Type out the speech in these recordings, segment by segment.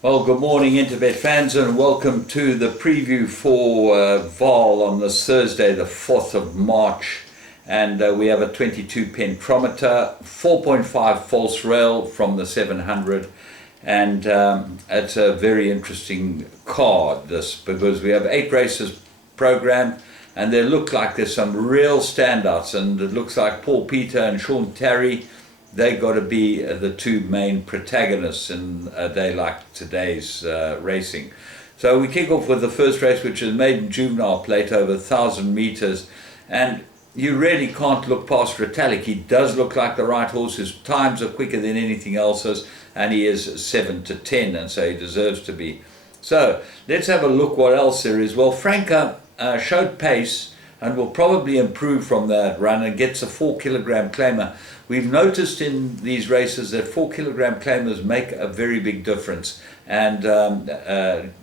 Well, good morning, Interbet fans, and welcome to the preview for Vaal on this Thursday, the 4th of March. And we have a 22 pentrometer, 4.5 false rail from the 700. And it's a very interesting card, this, because we have 8 races programmed, and they look like there's some real standouts. And it looks like Paul Peter and Sean Terry, they got to be the two main protagonists in a day like today's racing. So we kick off with the first race, which is maiden juvenile plate over 1,000 meters, and you really can't look past Retallick. He does look like the right horse. His times are quicker than anything else's, and he is 7 to 10, and so he deserves to be. So let's have a look what else there is. Well, Franca showed pace and will probably improve from that run and gets a 4-kilogram claimer. We've noticed in these races that 4-kilogram claimers make a very big difference. And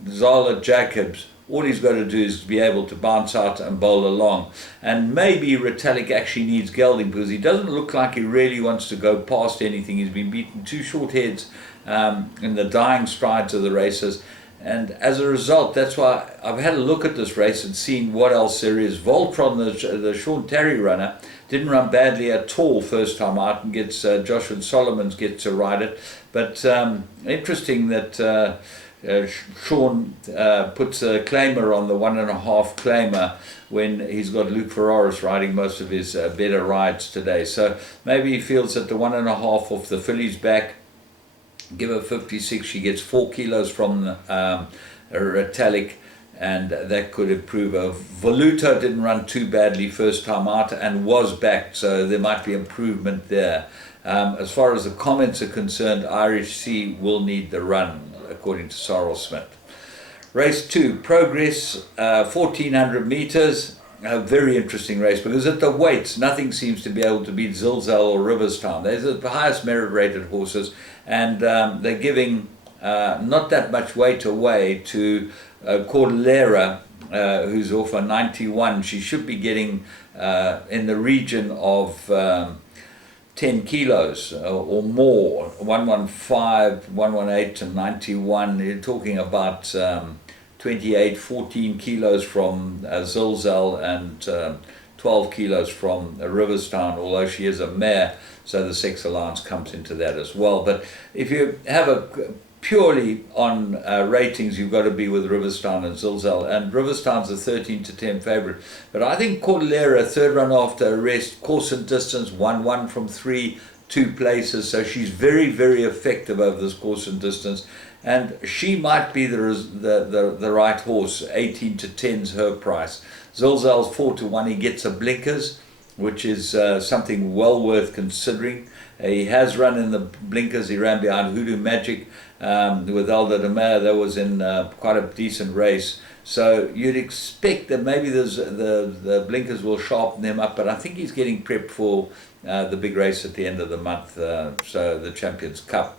Zala Jacobs, all he's got to do is be able to bounce out and bowl along. And maybe Retallick actually needs gelding, because he doesn't look like he really wants to go past anything. He's been beaten 2 short heads in the dying strides of the races. And as a result, that's why I've had a look at this race and seen what else there is. Voltron, the Sean Terry runner, didn't run badly at all first time out, and gets Joshua Solomons gets to ride it. But interesting that Sean puts a claimer on the 1.5 claimer when he's got Luke Ferraris riding most of his better rides today. So maybe he feels that the 1.5 off the filly's back, give her 56, she gets 4 kilos from Retallick, and that could improve her. Voluto didn't run too badly first time out and was backed, so there might be improvement there. As far as the comments are concerned, Irish Sea will need the run, according to Sorrel Smith. Race 2, Progress, 1,400 meters. A very interesting race, because at the weights, nothing seems to be able to beat Zilzal or Riverstown. They're the highest merit rated horses, and they're giving not that much weight away to Cordillera, who's off a 91. She should be getting in the region of 10 kilos or more, 115, 118 to 91. You're talking about 28, 14 kilos from Zilzal and 12 kilos from Riverstown, although she is a mare, so the sex allowance comes into that as well. But if you have a purely on ratings, you've got to be with Riverstown and Zilzal, and Riverstown's a 13 to 10 favourite. But I think Cordillera, third run after a rest, course and distance, 1-1 from 2 places, so she's very, very effective over this course and distance, and she might be the right horse. 18 to 10's her price. Zilzal's 4 to 1. He gets a blinkers, which is something well worth considering. He has run in the blinkers. He ran behind Hoodoo Magic with Elder de Meer. That was in quite a decent race. So you'd expect that maybe the blinkers will sharpen them up, but I think he's getting prepped for the big race at the end of the month, so the Champions Cup.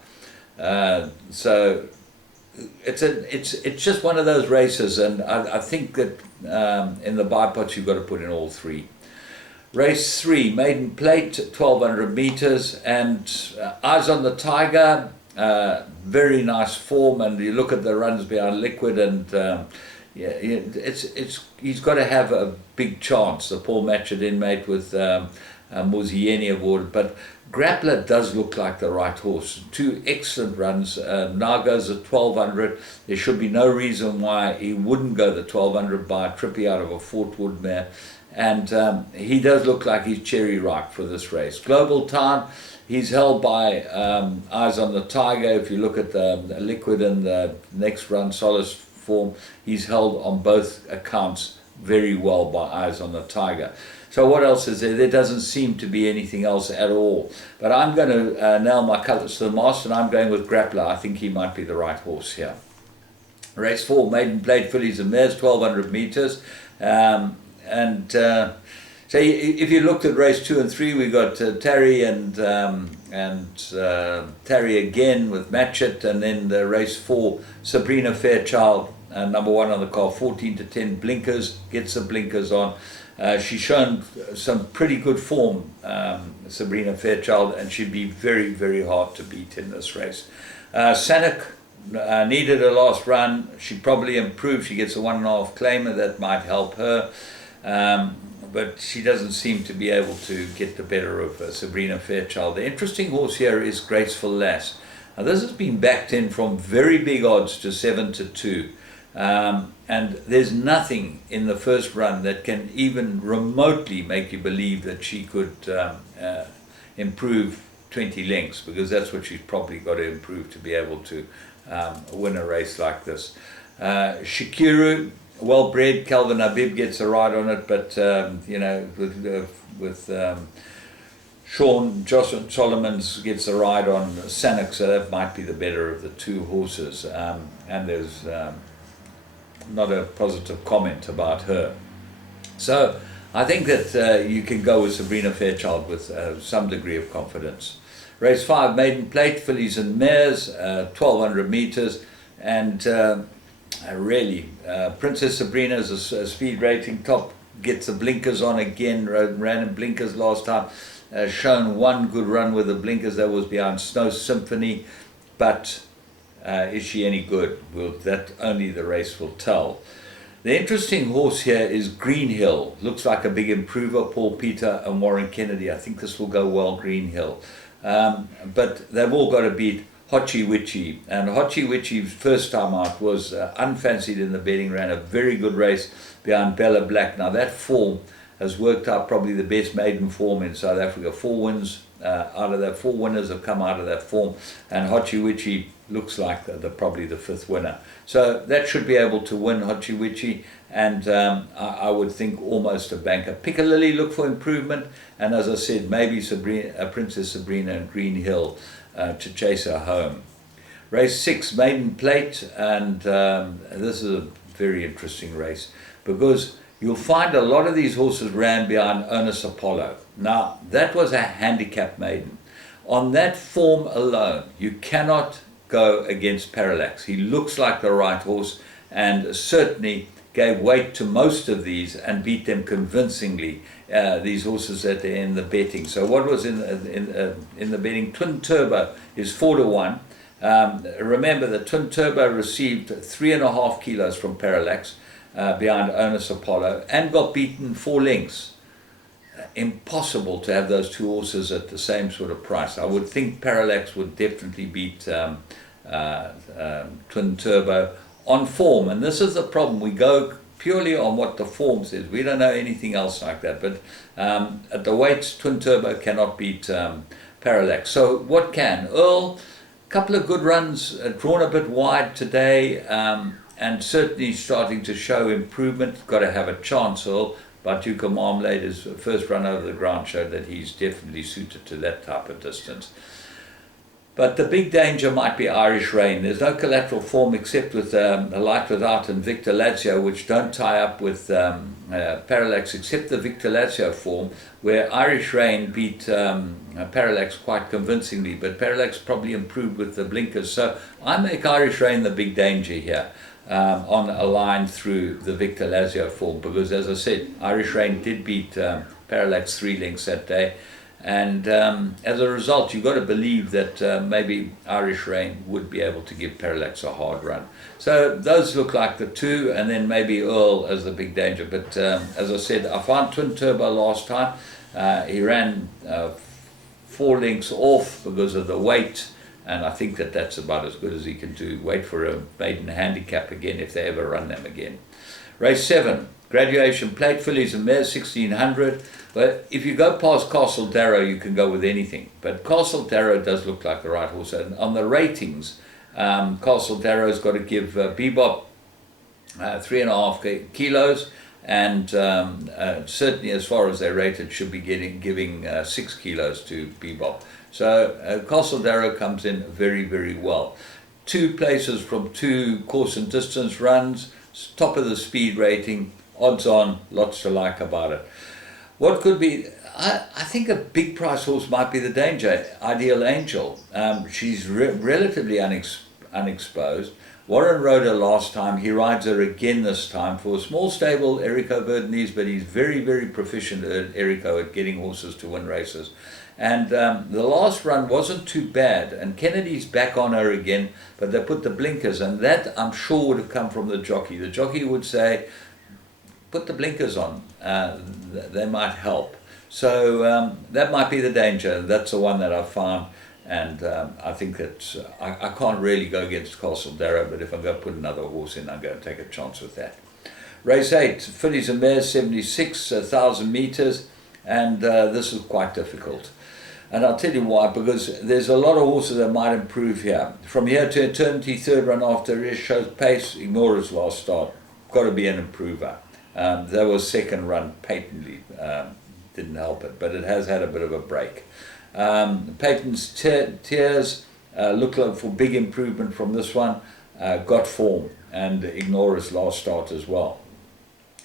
So it's just one of those races, and I think that in the bipods you've got to put in all 3. Race 3, maiden plate, 1,200 meters, and Eyes on the Tiger, very nice form, and you look at the runs behind Liquid, and he's got to have a big chance. The Paul Matchett inmate with Muzieni award, but Grappler does look like the right horse. 2 excellent runs. Nago's at 1,200. There should be no reason why he wouldn't go the 1,200 by a trippy out of a Fort Wood mare. And he does look like he's cherry ripe for this race. Global Town, he's held by Eyes on the Tiger. If you look at the Liquid and the next run, Solace form, he's held on both accounts very well by Eyes on the Tiger. So what else is there? There doesn't seem to be anything else at all. But I'm going to nail my colours to the mast, and I'm going with Grappler. I think he might be the right horse here. Race 4, maiden plate fillies and mares, 1,200 meters. So if you looked at race 2 and 3, we got Terry and Terry again with Matchett, and then the race 4, Sabrina Fairchild, number 1 on the car, 14 to 10 blinkers, gets the blinkers on. She's shown some pretty good form, Sabrina Fairchild, and she'd be very, very hard to beat in this race. Sanak needed her last run. She probably improved. She gets a 1.5 claimer. That might help her. But she doesn't seem to be able to get the better of Sabrina Fairchild. The interesting horse here is Graceful Lass. Now this has been backed in from very big odds to 7-2. And there's nothing in the first run that can even remotely make you believe that she could improve 20 lengths, because that's what she's probably got to improve to be able to win a race like this. Shikiru, well bred, Calvin Habib gets a ride on it, but you know, with Sean Jocelyn Solomons gets a ride on Sannock, so that might be the better of the two horses. And there's not a positive comment about her. So I think that you can go with Sabrina Fairchild with some degree of confidence. Race 5, Maiden Plate, fillies and mares, 1200 meters, and really, Princess Sabrina is a speed rating top, gets the blinkers on again, ran in blinkers last time, shown one good run with the blinkers, that was behind Snow Symphony, but is she any good? Well, that only the race will tell. The interesting horse here is Green Hill. Looks like a big improver, Paul Peter and Warren Kennedy. I think this will go well, Green Hill. But they've all got to beat Hochi Witchy. And Hochi Witchy's first time out was unfancied in the betting, ran a very good race behind Bella Black. Now that form has worked out, probably the best maiden form in South Africa. 4 wins out of that, 4 winners have come out of that form. And Hochi Witchy looks like probably the 5th winner. So that should be able to win, Hochi Witchy, and I would think almost a banker. Piccadilly, look for improvement, and as I said, maybe Princess Sabrina and Green Hill to chase her home. Race 6, Maiden Plate, and this is a very interesting race, because you'll find a lot of these horses ran behind Onus Apollo. Now, that was a handicap maiden. On that form alone, you cannot go against Parallax. He looks like the right horse, and certainly gave weight to most of these and beat them convincingly, these horses that are in the betting. So what was in the betting? Twin Turbo is 4-1. Remember that Twin Turbo received 3.5 kilos from Parallax behind Onus Apollo and got beaten 4 lengths. Impossible to have those two horses at the same sort of price. I would think Parallax would definitely beat Twin Turbo on form, and this is the problem. We go purely on what the form says. We don't know anything else like that, but at the weights, Twin Turbo cannot beat Parallax. So what can? Earl, a couple of good runs, drawn a bit wide today, and certainly starting to show improvement. Got to have a chance, Earl. But Duke Marmalade, his first run over the ground, showed that he's definitely suited to that type of distance. But the big danger might be Irish Rain. There's no collateral form except with the Light Without and Victor Lazio, which don't tie up with Parallax, except the Victor Lazio form, where Irish Rain beat Parallax quite convincingly, but Parallax probably improved with the blinkers. So I make Irish Rain the big danger here. On a line through the Victor Lazio form, because as I said, Irish Rain did beat Parallax 3 lengths that day, and as a result you've got to believe that maybe Irish Rain would be able to give Parallax a hard run. So those look like the two, and then maybe Earl as the big danger. But as I said, I found Twin Turbo last time. He ran 4 lengths off because of the weight, and I think that that's about as good as he can do. Wait for a maiden handicap again if they ever run them again. Race 7, Graduation Plate, fillies and mares, 1600. But if you go past Castle Darrow, you can go with anything. But Castle Darrow does look like the right horse. And on the ratings, Castle Darrow's got to give Bebop 3.5 kilos. And certainly as far as they're rated, should be giving 6 kilos to Bebop. So Castle Darrow comes in very, very well. 2 places from 2 course and distance runs, top of the speed rating, odds on, lots to like about it. What could be, I think a big price horse might be the danger, Ideal Angel. She's relatively unexposed. Warren rode her last time. He rides her again this time for a small stable, Erico Verdenies, but he's very, very proficient, Erico, at getting horses to win races. And the last run wasn't too bad, and Kennedy's back on her again, but they put the blinkers, and that I'm sure would have come from the jockey. The jockey would say, put the blinkers on, they might help. So that might be the danger. That's the one that I've found, and I think that I can't really go against Castle Darrow, but if I'm going to put another horse in, I'm going to take a chance with that. Race 8, Fillies and Mares, 76, 1,000 metres, and this is quite difficult. And I'll tell you why, because there's a lot of horses that might improve here. From Here to Eternity, third run after race, shows pace, ignore his last start. Got to be an improver. That was second run, patently didn't help it, but it has had a bit of a break. Peyton's Tears, look like for big improvement from this one. Got form, and ignore his last start as well.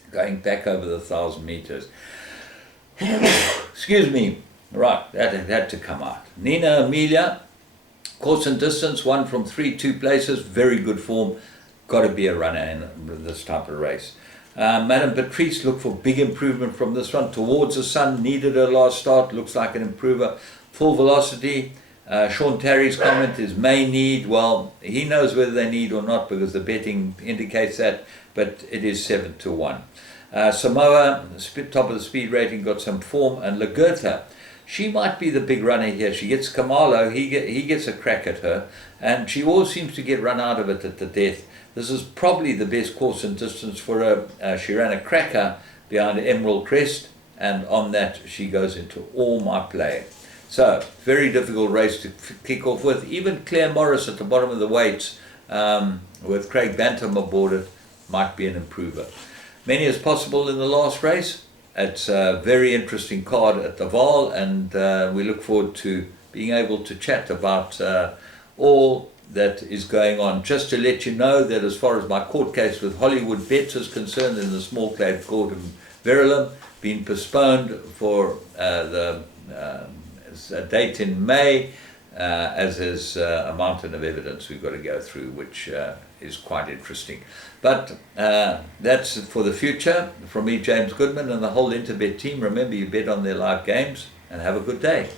Going back over the 1,000 metres. Excuse me. Right, that had to come out. Nina Amelia, course and distance, won from 3 places, very good form. Got to be a runner in this type of race. Madame Patrice, look for big improvement from this one. Towards the Sun, needed her last start, looks like an improver. Full Velocity, Sean Terry's comment is may need. Well, he knows whether they need or not because the betting indicates that, but it is 7-1. Samoa, top of the speed rating, got some form, and Lagertha, she might be the big runner here. She gets Kamalo, he gets a crack at her, and she always seems to get run out of it at the death. This is probably the best course and distance for her. She ran a cracker behind Emerald Crest, and on that she goes into all my play. So, very difficult race to kick off with. Even Claire Morris at the bottom of the weights, with Craig Bantam aboard it, might be an improver. Many as possible in the last race. It's a very interesting card at the Vaal, and we look forward to being able to chat about all that is going on. Just to let you know that as far as my court case with Hollywood Bets is concerned in the small claim court in Verulam, been postponed for the date in May, as there's a mountain of evidence we've got to go through, which is quite interesting. But that's for the future. From me, James Goodman, and the whole Interbet team. Remember, you bet on their live games, and have a good day.